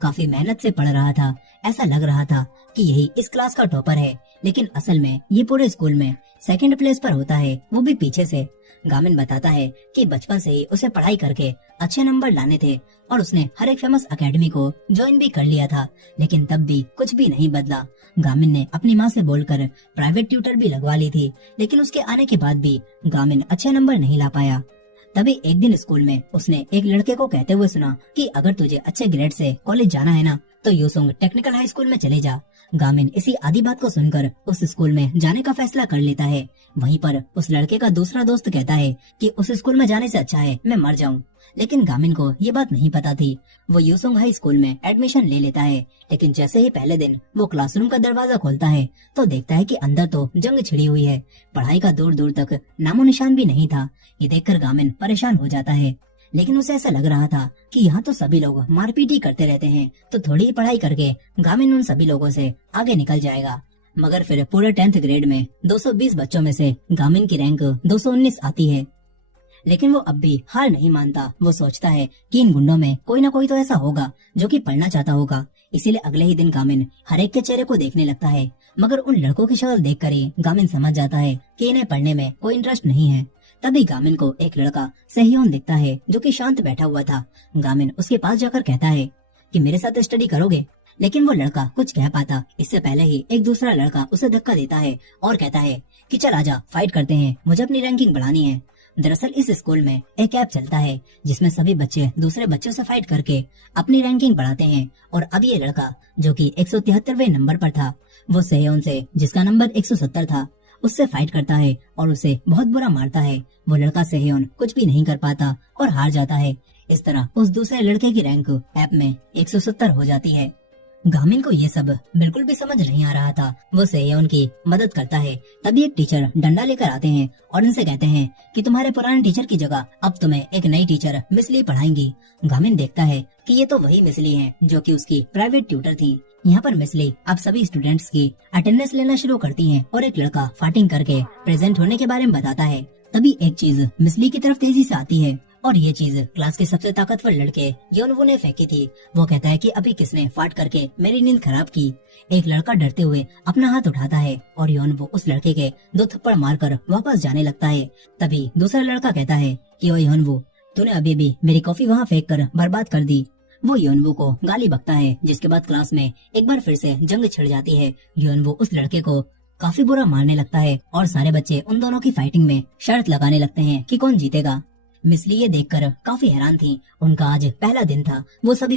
काफी मेहनत से पढ़ रहा था। ऐसा लग रहा था कि यही इस क्लास का टॉपर है, लेकिन असल में ये पूरे स्कूल में सेकंड प्लेस पर होता है, वो भी पीछे से। गामिन बताता है कि बचपन से ही उसे पढ़ाई करके अच्छे नंबर लाने थे और उसने हर एक फेमस एकेडमी को ज्वाइन भी कर लिया था, लेकिन तब भी कुछ भी नहीं बदला। गामिन ने अपनी माँ से बोलकर प्राइवेट ट्यूटर भी लगवा ली थी, लेकिन उसके आने के बाद भी गामिन अच्छे नंबर नहीं ला पाया। तभी एक दिन स्कूल में उसने एक लड़के को कहते हुए सुना कि अगर तुझे अच्छे ग्रेड से कॉलेज जाना है ना, तो यूसुंग टेक्निकल हाई स्कूल में चले जा। गामिन इसी आधी बात को सुनकर उस स्कूल में जाने का फैसला कर लेता है। वहीं पर उस लड़के का दूसरा दोस्त कहता है कि उस स्कूल में जाने से अच्छा है मैं मर जाऊं। लेकिन गामिन को ये बात नहीं पता थी। वो यूसुंग हाई स्कूल में एडमिशन ले लेता है, लेकिन जैसे ही पहले दिन वो क्लासरूम का दरवाजा खोलता है तो देखता है कि अंदर तो जंग छिड़ी हुई है। पढ़ाई का दूर दूर तक नामो निशान भी नहीं था। ये देखकर गामिन परेशान हो जाता है, लेकिन उसे ऐसा लग रहा था कि यहाँ तो सभी लोग मारपीट ही करते रहते हैं, तो थोड़ी ही पढ़ाई करके गामिन उन सभी लोगों से आगे निकल जाएगा। मगर फिर पूरे 10th ग्रेड में 220 बच्चों में से गामिन की रैंक 219 आती है। लेकिन वो अब भी हार नहीं मानता। वो सोचता है कि इन गुंडों में कोई ना कोई तो ऐसा होगा जो कि पढ़ना चाहता होगा। इसीलिए अगले ही दिन गामिन हर एक के चेहरे को देखने लगता है, मगर उन लड़कों की शक्ल देखकर ही गामिन समझ जाता है कि इन्हें पढ़ने में कोई इंटरेस्ट नहीं है। तभी गामिन को एक लड़का सेह्योन दिखता है जो कि शांत बैठा हुआ था। गामिन उसके पास जाकर कहता है कि मेरे साथ स्टडी करोगे, लेकिन वो लड़का कुछ कह पाता इससे पहले ही एक दूसरा लड़का उसे धक्का देता है और कहता है कि चल आजा फाइट करते हैं, मुझे अपनी रैंकिंग बढ़ानी है। दरअसल इस स्कूल में एक ऐप चलता है जिसमें सभी बच्चे दूसरे बच्चों से फाइट करके अपनी रैंकिंग बढ़ाते हैं। और अब ये लड़का जो कि 173वें नंबर पर था, वो सेह्योन से जिसका नंबर 170 था उससे फाइट करता है और उसे बहुत बुरा मारता है। वो लड़का सेह्योन कुछ भी नहीं कर पाता और हार जाता है। इस तरह उस दूसरे लड़के की रैंक ऐप में 170 हो जाती है। गामिन को ये सब बिल्कुल भी समझ नहीं आ रहा था। वो सेह्योन की मदद करता है। तभी एक टीचर डंडा लेकर आते हैं और उनसे कहते हैं कि तुम्हारे पुराने टीचर की जगह अब तुम्हें एक नई टीचर मिस ली पढ़ाएंगी। गामिन देखता है कि ये तो वही मिस ली है जो कि उसकी प्राइवेट ट्यूटर थी। यहाँ पर मिस ली अब सभी स्टूडेंट्स की अटेंडेंस लेना शुरू करती हैं और एक लड़का फाइटिंग करके प्रेजेंट होने के बारे में बताता है। तभी एक चीज मिस ली की तरफ तेजी से आती है और ये चीज क्लास के सबसे ताकतवर लड़के योनवू ने फेंकी थी। वो कहता है कि अभी किसने फाट करके मेरी नींद खराब की। एक लड़का डरते हुए अपना हाथ उठाता है और योनवू उस लड़के के 2 थप्पड़ मारकर वापस जाने लगता है। तभी दूसरा लड़का कहता है कि ओ योनवू, तूने अभी भी मेरी कॉफी वहाँ फेंक कर बर्बाद कर दी। वो योनवू को गाली बकता है, जिसके बाद क्लास में एक बार फिर से जंग छिड़ जाती है। योनवू उस लड़के को काफी बुरा मारने लगता है और सारे बच्चे उन दोनों की फाइटिंग में शर्त लगाने लगते हैं कि कौन जीतेगा। मिस ली ये देखकर काफी हैरान थी। उनका आज पहला दिन था। वो सभी